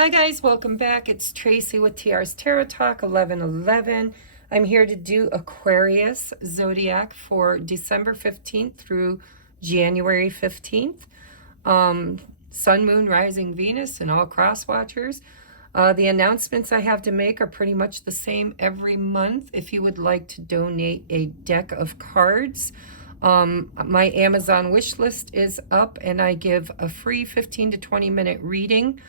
Hi guys, welcome back. It's Tracy with TR's Tarot Talk 1111. I'm here to do Aquarius zodiac for December 15th through January 15th. Sun, Moon, Rising, Venus, and all cross watchers. The announcements I have to make are pretty much the same every month. If you would like to donate a deck of cards, my Amazon wish list is up, and I give a free 15 to 20 minute reading,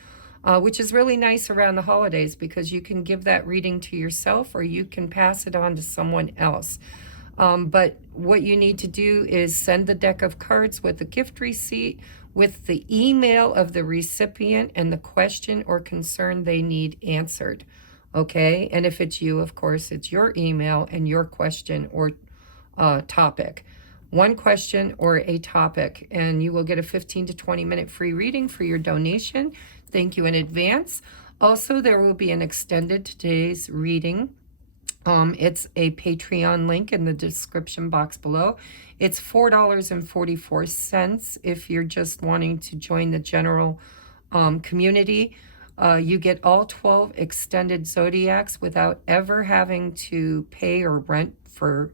which is really nice around the holidays because you can give that reading to yourself or you can pass it on to someone else. But what you need to do is send the deck of cards with a gift receipt, with the email of the recipient and the question or concern they need answered. Okay? And if it's you, of course, it's your email and your question or topic. One question or a topic, and you will get a 15 to 20 minute free reading for your donation. Thank you in advance. Also, there will be an extended today's reading. It's a Patreon link in the description box below. It's $4.44 if you're just wanting to join the general community. You get all 12 extended zodiacs without ever having to pay or rent for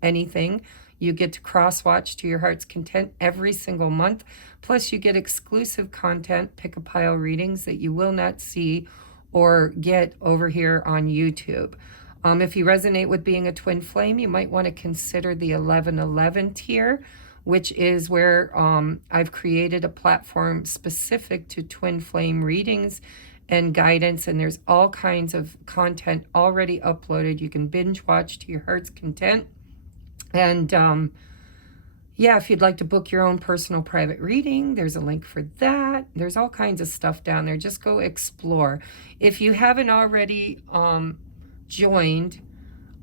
anything. You get to cross-watch to your heart's content every single month. Plus, you get exclusive content, pick-a-pile readings that you will not see or get over here on YouTube. If you resonate with being a twin flame, you might want to consider the 1111 tier, which is where I've created a platform specific to twin flame readings and guidance, and there's all kinds of content already uploaded. You can binge watch to your heart's content. And yeah, if you'd like to book your own personal private reading, there's a link for that. There's all kinds of stuff down there. Just go explore. If you haven't already joined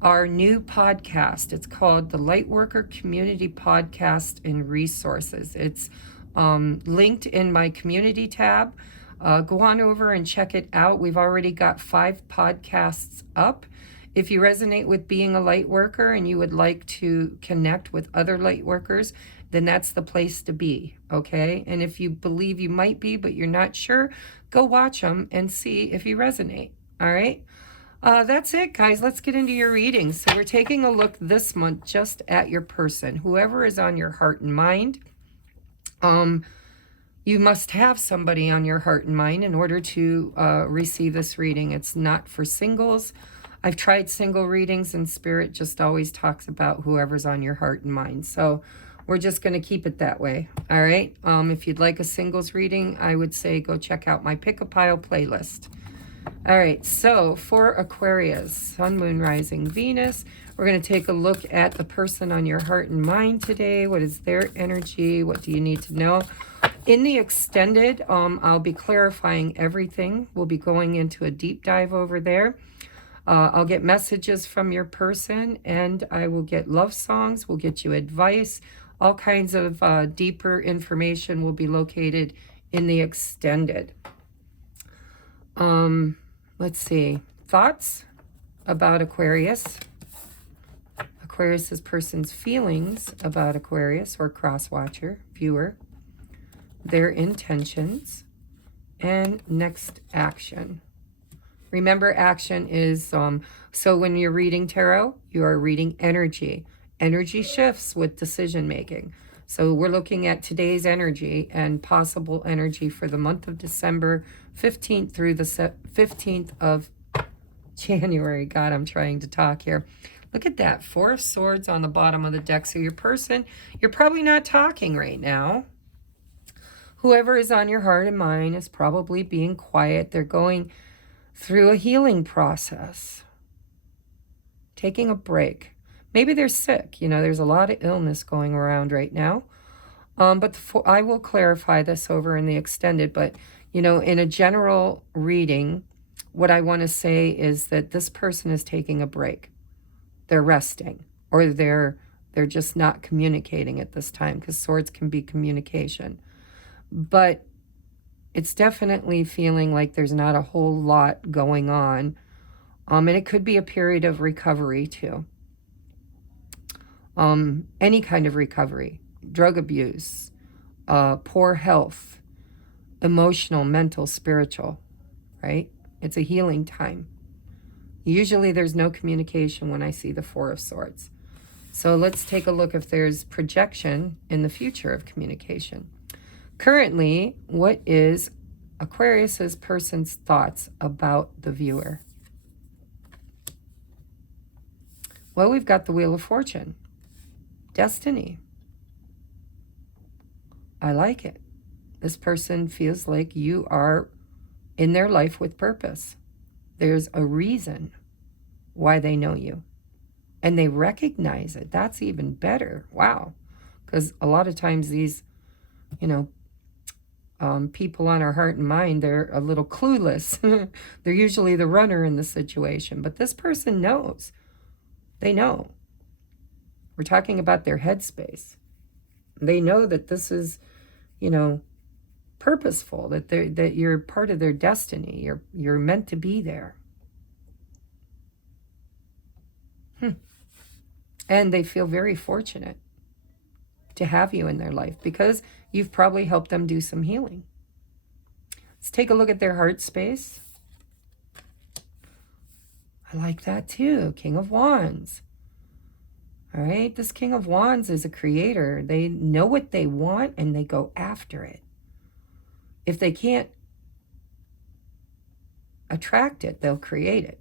our new podcast, it's called the Lightworker Community Podcast and Resources. It's linked in my community tab. Go on over and check it out. We've already got 5 podcasts up. If you resonate with being a light worker and you would like to connect with other light workers, then that's the place to be, okay? And if you believe you might be, but you're not sure, go watch them and see if you resonate, all right? That's it, guys. Let's get into your readings. So we're taking a look this month just at your person, whoever is on your heart and mind. You must have somebody on your heart and mind in order to receive this reading. It's not for singles. I've tried single readings, and Spirit just always talks about whoever's on your heart and mind. So we're just going to keep it that way. All right. If you'd like a singles reading, I would say go check out my Pick-a-Pile playlist. All right. So for Aquarius, Sun, Moon, Rising, Venus, we're going to take a look at the person on your heart and mind today. What is their energy? What do you need to know? In the extended, I'll be clarifying everything. We'll be going into a deep dive over there. I'll get messages from your person, and I will get love songs. We'll get you advice. All kinds of deeper information will be located in the extended. Let's see. Thoughts about Aquarius. Aquarius's person's feelings about Aquarius or cross-watcher, viewer. Their intentions. And next action. Remember, action is, so when you're reading tarot, you are reading energy. Energy shifts with decision making. So we're looking at today's energy and possible energy for the month of December 15th through the 15th of January. God, I'm trying to talk here. Look at that, 4 of Swords on the bottom of the deck. So your person, you're probably not talking right now. Whoever is on your heart and mind is probably being quiet. They're going through a healing process, taking a break. Maybe they're sick. You know, there's a lot of illness going around right now. But I will clarify this over in the extended. But, you know, in a general reading, what I want to say is that this person is taking a break. They're resting, or they're just not communicating at this time, because swords can be communication. But it's definitely feeling like there's not a whole lot going on. And it could be a period of recovery too. Any kind of recovery, drug abuse, poor health, emotional, mental, spiritual. right? It's a healing time. Usually there's no communication when I see the Four of Swords. So let's take a look if there's projection in the future of communication. Currently, what is Aquarius's person's thoughts about the viewer? Well, we've got the Wheel of Fortune. Destiny. I like it. This person feels like you are in their life with purpose. There's a reason why they know you. And they recognize it. That's even better. Wow. Because a lot of times these, people on our heart and mind, they're a little clueless. They're usually the runner in the situation. But this person knows. They know. We're talking about their headspace. They know that this is, purposeful, that you're part of their destiny. You're meant to be there. And they feel very fortunate to have you in their life because you've probably helped them do some healing. Let's take a look at their heart space. I like that too. King of Wands. All right, this King of Wands is a creator. They know what they want and they go after it. If they can't attract it, they'll create it.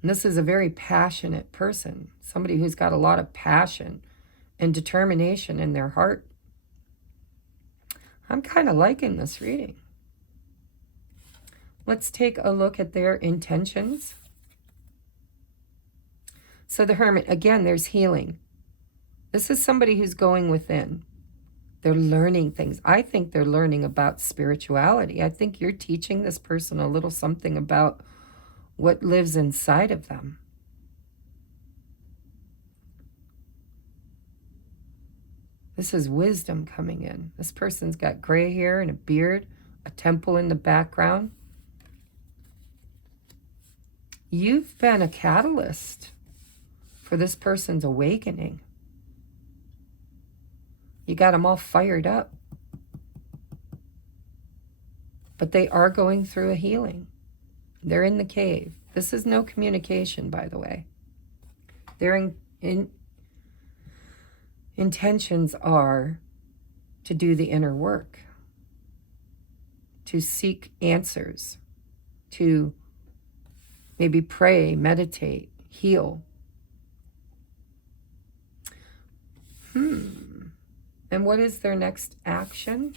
And this is a very passionate person, somebody who's got a lot of passion and determination in their heart. I'm kind of liking this reading. Let's take a look at their intentions. So the Hermit, again, there's healing. This is somebody who's going within. They're learning things. I think they're learning about spirituality. I think you're teaching this person a little something about what lives inside of them. This is wisdom coming in. This person's got gray hair and a beard, a temple in the background. You've been a catalyst for this person's awakening. You got them all fired up. But they are going through a healing. They're in the cave. This is no communication, by the way. Their intentions are to do the inner work, to seek answers, to maybe pray, meditate, heal. And what is their next action?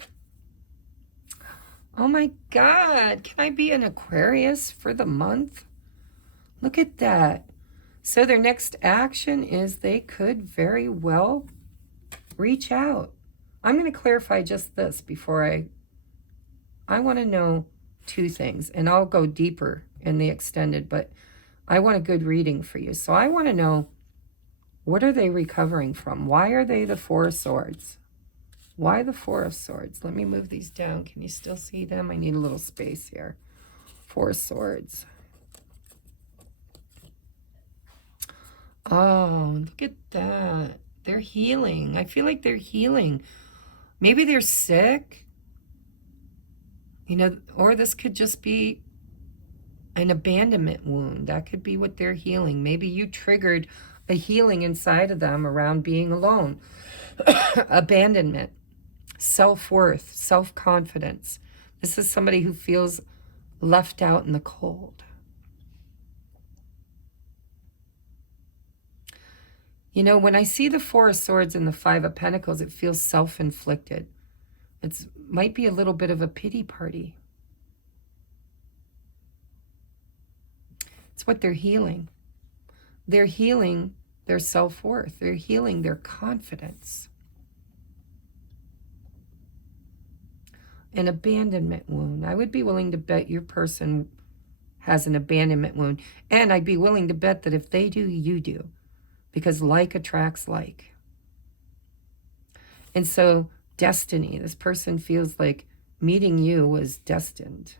Oh my God, can I be an Aquarius for the month? Look at that. So their next action is they could very well reach out. I'm going to clarify just this before I want to know two things, and I'll go deeper in the extended, but I want a good reading for you. So I want to know, what are they recovering from? Why are they the Four of Swords? Why the Four of Swords? Let me move these down. Can you still see them? I need a little space here. Four Swords. Oh, look at that. They're healing. I feel like they're healing. Maybe they're sick. Or this could just be an abandonment wound. That could be what they're healing. Maybe you triggered a healing inside of them around being alone. Abandonment. Self-worth, self-confidence. This is somebody who feels left out in the cold. When I see the Four of Swords and the Five of Pentacles, it feels self-inflicted. It might be a little bit of a pity party. It's what they're healing. They're healing their self-worth. They're healing their confidence. An abandonment wound. I would be willing to bet your person has an abandonment wound. And I'd be willing to bet that if they do, you do. Because like attracts like. And so destiny. This person feels like meeting you was destined.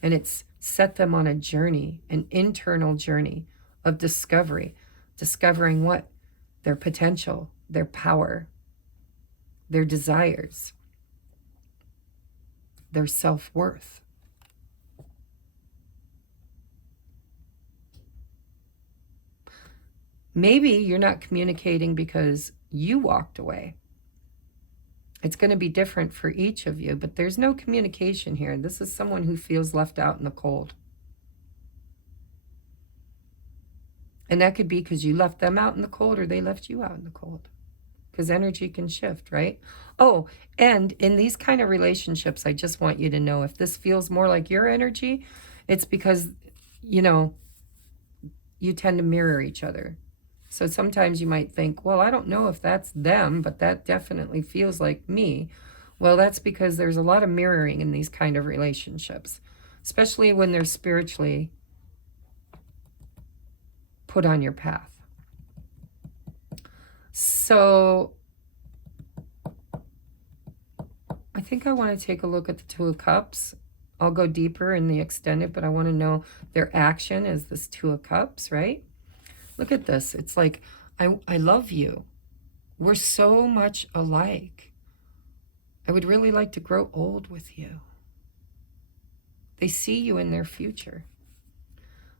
And it's set them on a journey, an internal journey of discovery. Discovering what? Their potential, their power, their desires. their self-worth. Maybe you're not communicating because you walked away. It's going to be different for each of you, but there's no communication here. This is someone who feels left out in the cold. And that could be because you left them out in the cold or they left you out in the cold. Because energy can shift, right? Oh, and in these kind of relationships, I just want you to know, if this feels more like your energy, it's because, you know, you tend to mirror each other. So sometimes you might think, well, I don't know if that's them, but that definitely feels like me. Well, that's because there's a lot of mirroring in these kind of relationships, especially when they're spiritually put on your path. So I think I want to take a look at the Two of Cups. I'll go deeper in the extended, but I want to know their action is this Two of Cups, right? Look at this. It's like, I love you. We're so much alike. I would really like to grow old with you. They see you in their future.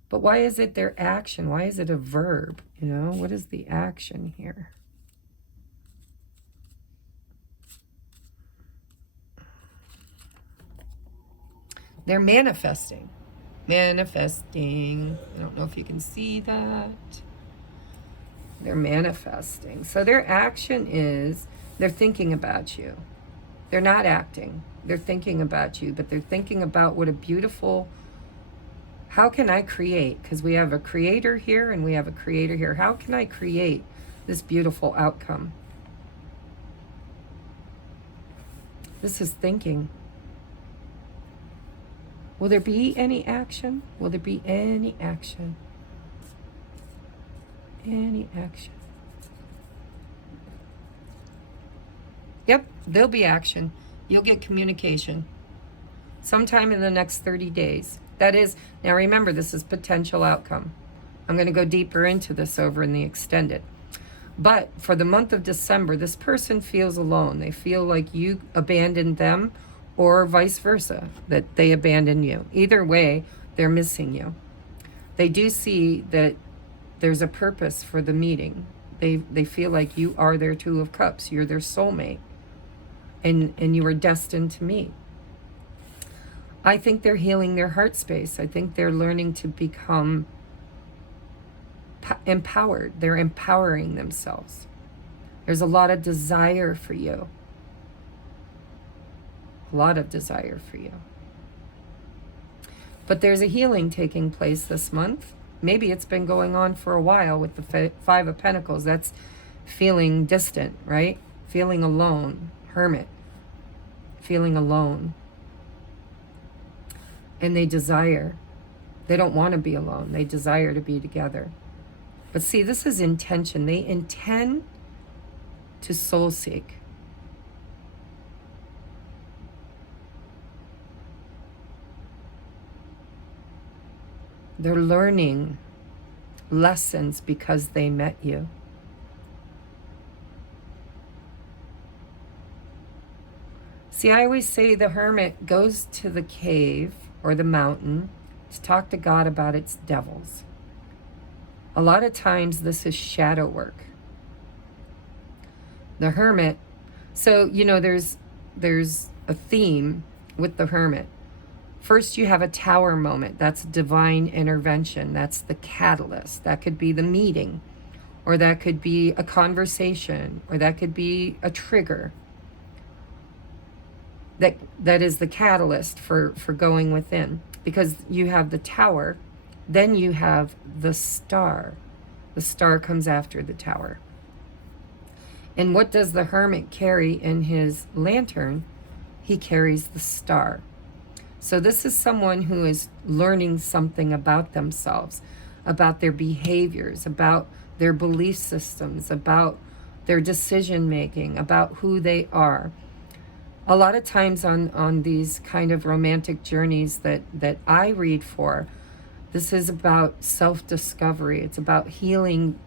But why is it their action? Why is it a verb? You know, what is the action here? They're manifesting. Manifesting. I don't know if you can see that. They're manifesting. So their action is they're thinking about you. They're not acting. They're thinking about you, but they're thinking about what a beautiful, how can I create? Because we have a creator here and we have a creator here. How can I create this beautiful outcome? This is thinking. Will there be any action? Will there be any action? Any action? Yep, there'll be action. You'll get communication sometime in the next 30 days. That is, now remember, this is potential outcome. I'm going to go deeper into this over in the extended. But for the month of December, this person feels alone. They feel like you abandoned them, or vice versa, that they abandon you. Either way, they're missing you. They do see that there's a purpose for the meeting. They feel like you are their Two of Cups. You're their soulmate. And you are destined to meet. I think they're healing their heart space. I think they're learning to become empowered. They're empowering themselves. There's a lot of desire for you. A lot of desire for you. But there's a healing taking place this month. Maybe it's been going on for a while with the Five of Pentacles. That's feeling distant, right? Feeling alone. Hermit. Feeling alone. And they desire. They don't want to be alone. They desire to be together. But see, this is intention. They intend to soul seek. They're learning lessons because they met you. See, I always say the hermit goes to the cave or the mountain to talk to God about its devils. A lot of times this is shadow work. The hermit, so, you know, there's a theme with the hermit. First, you have a tower moment. That's divine intervention. That's the catalyst. That could be the meeting, or that could be a conversation, or that could be a trigger. That is the catalyst for going within. Because you have the tower, then you have the star. The star comes after the tower. And what does the hermit carry in his lantern? He carries the star. So this is someone who is learning something about themselves, about their behaviors, about their belief systems, about their decision making, about who they are. A lot of times on these kind of romantic journeys that I read for, this is about self-discovery. It's about healing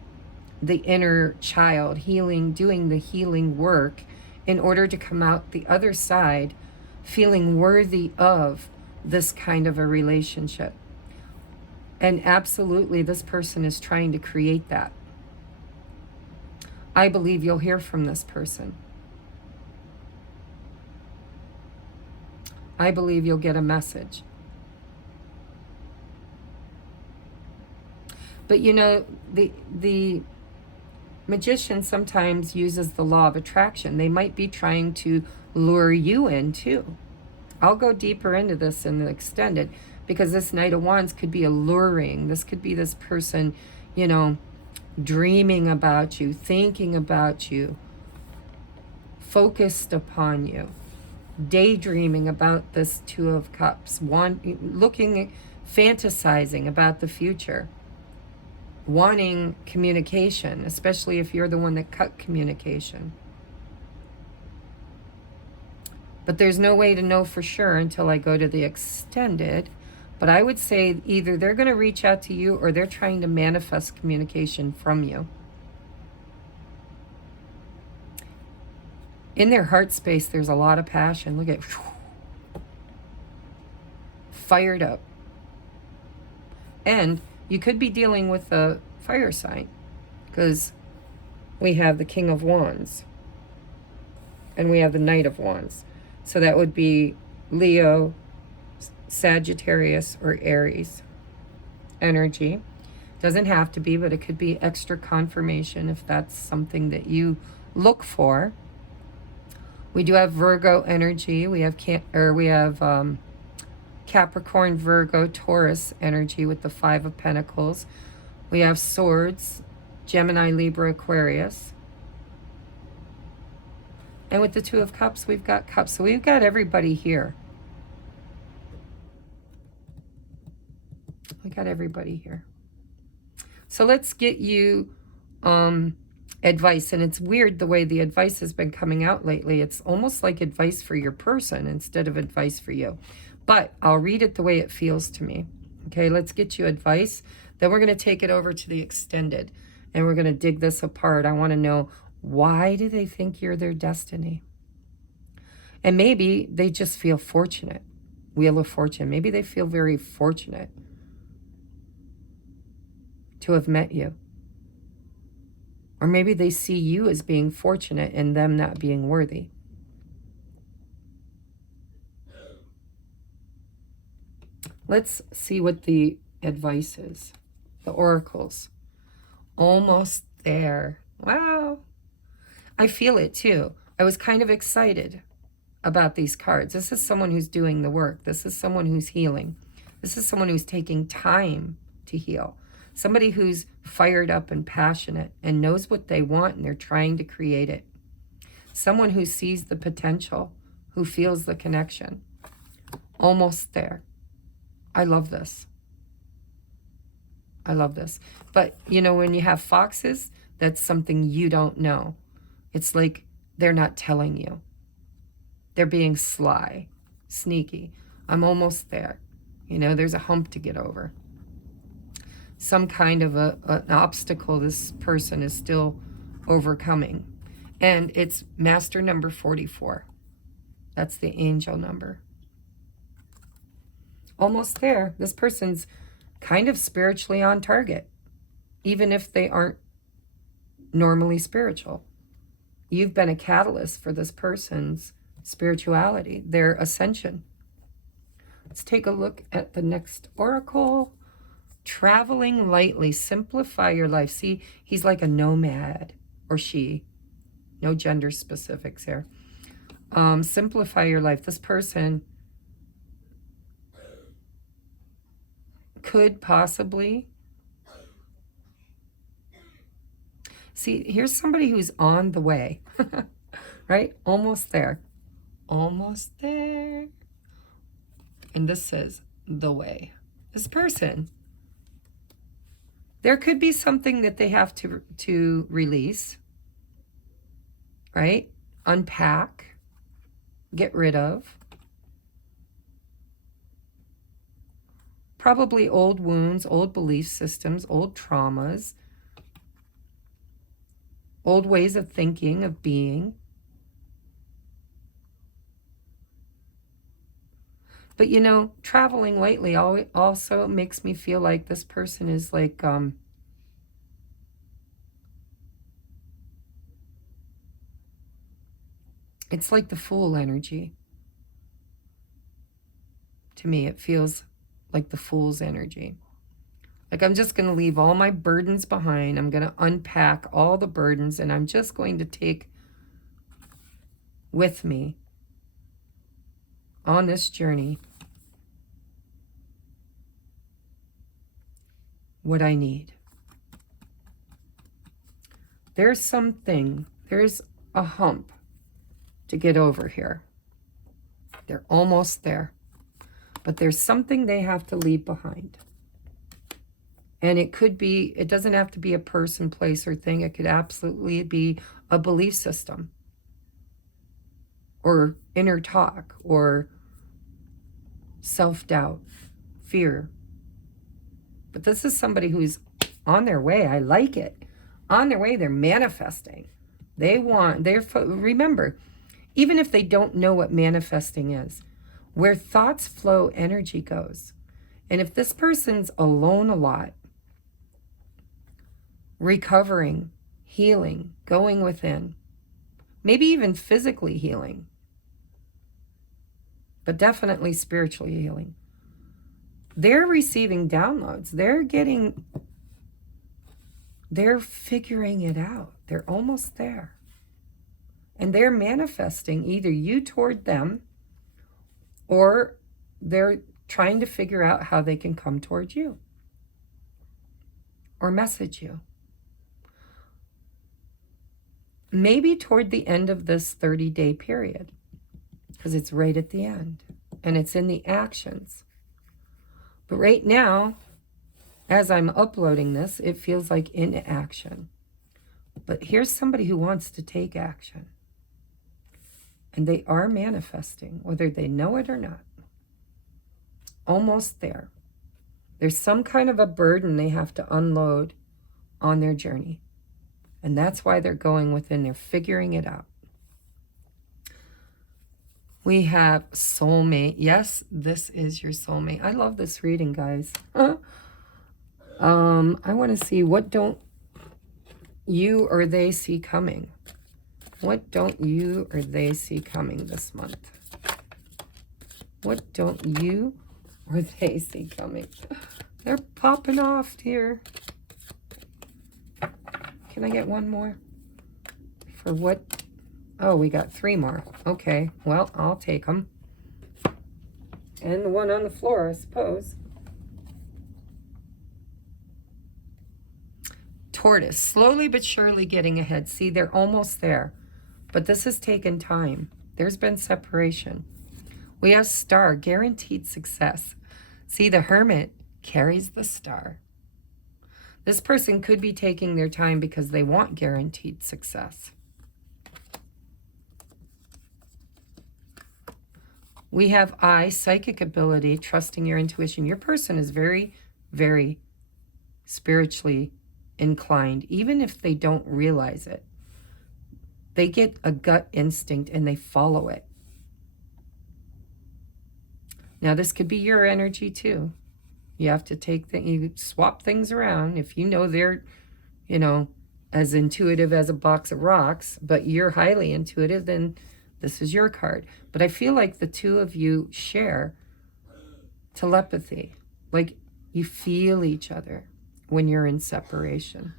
the inner child, doing the healing work in order to come out the other side feeling worthy of this kind of a relationship. And absolutely, this person is trying to create that. I believe you'll hear from this person. I believe you'll get a message. But you know, the magician sometimes uses the law of attraction. They might be trying to lure you in too. I'll go deeper into this in the extended, because this Knight of Wands could be alluring. This could be this person, you know, dreaming about you, thinking about you, focused upon you, daydreaming about this Two of Cups, looking, fantasizing about the future, wanting communication, especially if you're the one that cut communication. But there's no way to know for sure until I go to the extended. But I would say either they're going to reach out to you or they're trying to manifest communication from you. In their heart space, there's a lot of passion. Look at, fired up. And you could be dealing with a fire sign, because we have the King of Wands and we have the Knight of Wands. So that would be Leo, Sagittarius, or Aries energy. Doesn't have to be, but it could be extra confirmation if that's something that you look for. We do have Virgo energy. We have Capricorn, Virgo, Taurus energy with the Five of Pentacles. We have Swords, Gemini, Libra, Aquarius. And with the Two of Cups, we've got Cups. So we've got everybody here. We got everybody here. So let's get you advice. And it's weird the way the advice has been coming out lately. It's almost like advice for your person instead of advice for you. But I'll read it the way it feels to me. Okay, let's get you advice. Then we're going to take it over to the extended. And we're going to dig this apart. I want to know, why do they think you're their destiny? And maybe they just feel fortunate. Wheel of Fortune. Maybe they feel very fortunate to have met you. Or maybe they see you as being fortunate and them not being worthy. Let's see what the advice is. The oracles. Almost there. Wow. I feel it too. I was kind of excited about these cards. This is someone who's doing the work. This is someone who's healing. This is someone who's taking time to heal. Somebody who's fired up and passionate and knows what they want and they're trying to create it. Someone who sees the potential, who feels the connection. Almost there. I love this. I love this. But, you know, when you have foxes, that's something you don't know. It's like they're not telling you. They're being sly, sneaky. I'm almost there. You know, there's a hump to get over. Some kind of an obstacle this person is still overcoming. And it's master number 44. That's the angel number. Almost there. This person's kind of spiritually on target, even if they aren't normally spiritual. You've been a catalyst for this person's spirituality, their ascension. Let's take a look at the next oracle. Traveling lightly, simplify your life. See, he's like a nomad, or she. No gender specifics here. Simplify your life. This person could possibly... See, here's somebody who's on the way, right? Almost there. Almost there. And this says the way. This person, there could be something that they have to release, right? Unpack, get rid of. Probably old wounds, old belief systems, old traumas, old ways of thinking, of being. But, you know, traveling lately also makes me feel like this person is like, it's like the Fool energy. To me, it feels like the Fool's energy. Like, I'm just going to leave all my burdens behind. I'm going to unpack all the burdens, and I'm just going to take with me on this journey what I need. There's a hump to get over here. They're almost there. But there's something they have to leave behind. And it could be, it doesn't have to be a person, place, or thing. It could absolutely be a belief system, or inner talk, or self-doubt, fear. But this is somebody who's on their way. I like it. On their way, they're manifesting. Remember, even if they don't know what manifesting is, where thoughts flow, energy goes. And if this person's alone a lot, recovering, healing, going within, maybe even physically healing, but definitely spiritually healing, they're receiving downloads. They're figuring it out. They're almost there. And they're manifesting either you toward them, or they're trying to figure out how they can come toward you or message you. Maybe toward the end of this 30-day period, because it's right at the end and it's in the actions. But right now, as I'm uploading this, it feels like inaction. But here's somebody who wants to take action. And they are manifesting, whether they know it or not. Almost there. There's some kind of a burden they have to unload on their journey. And that's why they're going within. They're figuring it out. We have soulmate. Yes, this is your soulmate. I love this reading, guys. I want to see, what don't you or they see coming? What don't you or they see coming this month? What don't you or they see coming? They're popping off here. Can I get one more? For what? Oh, we got 3 more. Okay, well, I'll take them. And the one on the floor, I suppose. Tortoise, slowly but surely getting ahead. See, they're almost there. But this has taken time. There's been separation. We have Star, guaranteed success. See, the Hermit carries the Star. This person could be taking their time because they want guaranteed success. We have I, psychic ability, trusting your intuition. Your person is very, very spiritually inclined, even if they don't realize it. They get a gut instinct and they follow it. Now, this could be your energy too. You have to you swap things around. If you know they're, as intuitive as a box of rocks, but you're highly intuitive, then this is your card. But I feel like the two of you share telepathy. Like you feel each other when you're in separation.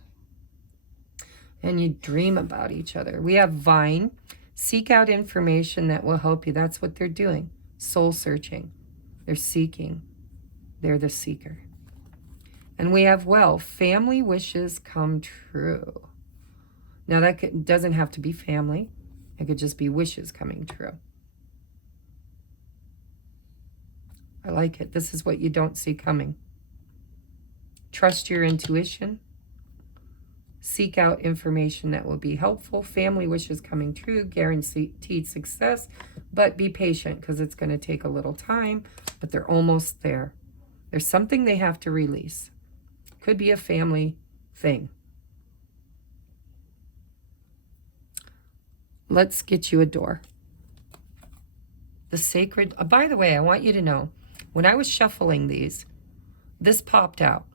And you dream about each other. We have Vine. Seek out information that will help you. That's what they're doing. Soul searching. They're seeking. They're the seeker. And we have Well. Family wishes come true. Now that doesn't have to be family. It could just be wishes coming true. I like it. This is what you don't see coming. Trust your intuition. Seek out information that will be helpful. Family wishes coming true. Guaranteed success. But be patient because it's going to take a little time. But they're almost there. There's something they have to release. Could be a family thing. Let's get you a door. The sacred, by the way, I want you to know, when I was shuffling these, this popped out.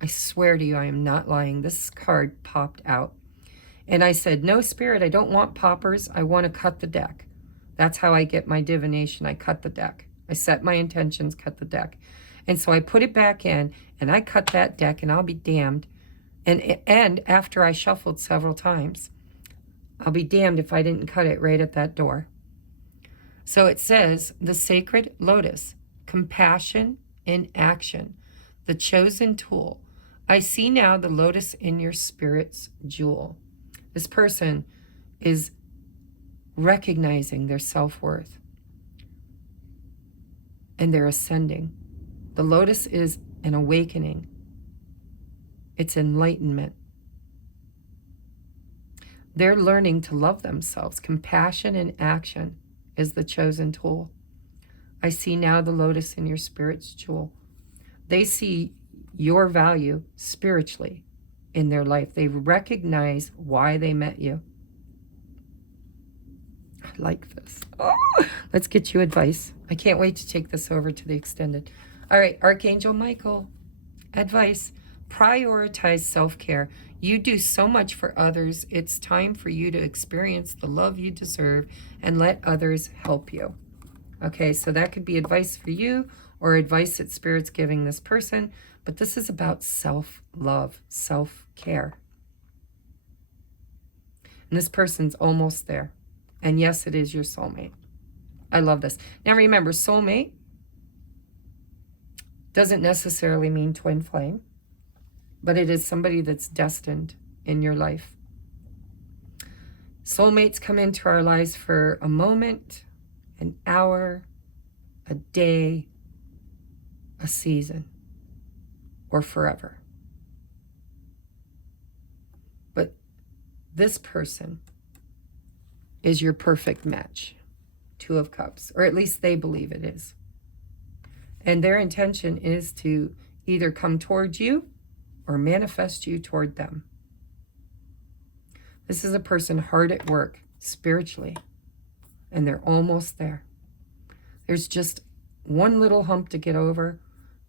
I swear to you, I am not lying. This card popped out. And I said, no, Spirit, I don't want poppers. I want to cut the deck. That's how I get my divination. I cut the deck. I set my intentions, cut the deck. And so I put it back in, and I cut that deck, and I'll be damned. And after I shuffled several times, I'll be damned if I didn't cut it right at that door. So it says, the sacred lotus, compassion in action, the chosen tool. I see now the lotus in your spirit's jewel. This person is recognizing their self-worth, and they're ascending. The lotus is an awakening. It's enlightenment. They're learning to love themselves. Compassion in action is the chosen tool. I see now the lotus in your spirit's jewel. They see your value spiritually in their life. They recognize why they met you. I like this. Oh, let's get you advice. I can't wait to take this over to the extended. All right, Archangel Michael, advice. Prioritize self-care. You do so much for others. It's time for you to experience the love you deserve and let others help you. Okay, so that could be advice for you or advice that Spirit's giving this person. But this is about self-love, self-care. And this person's almost there. And yes, it is your soulmate. I love this. Now remember, soulmate doesn't necessarily mean twin flame, but it is somebody that's destined in your life. Soulmates come into our lives for a moment, an hour, a day, a season, or forever. But this person is your perfect match. Two of Cups, or at least they believe it is. And their intention is to either come towards you or manifest you toward them. This is a person hard at work spiritually, and they're almost there. There's just one little hump to get over,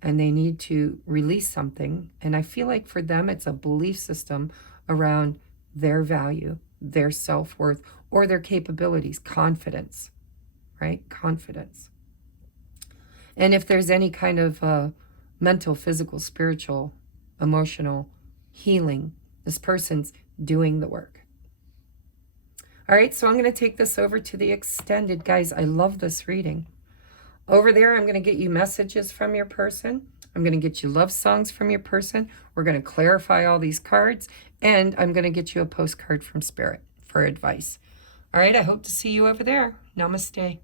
and they need to release something. And I feel like for them, it's a belief system around their value, their self-worth, or their capabilities, confidence, right? Confidence. And if there's any kind of mental, physical, spiritual, emotional healing, this person's doing the work. All right, so I'm going to take this over to the extended. Guys, I love this reading. Over there, I'm going to get you messages from your person. I'm going to get you love songs from your person. We're going to clarify all these cards. And I'm going to get you a postcard from Spirit for advice. All right, I hope to see you over there. Namaste.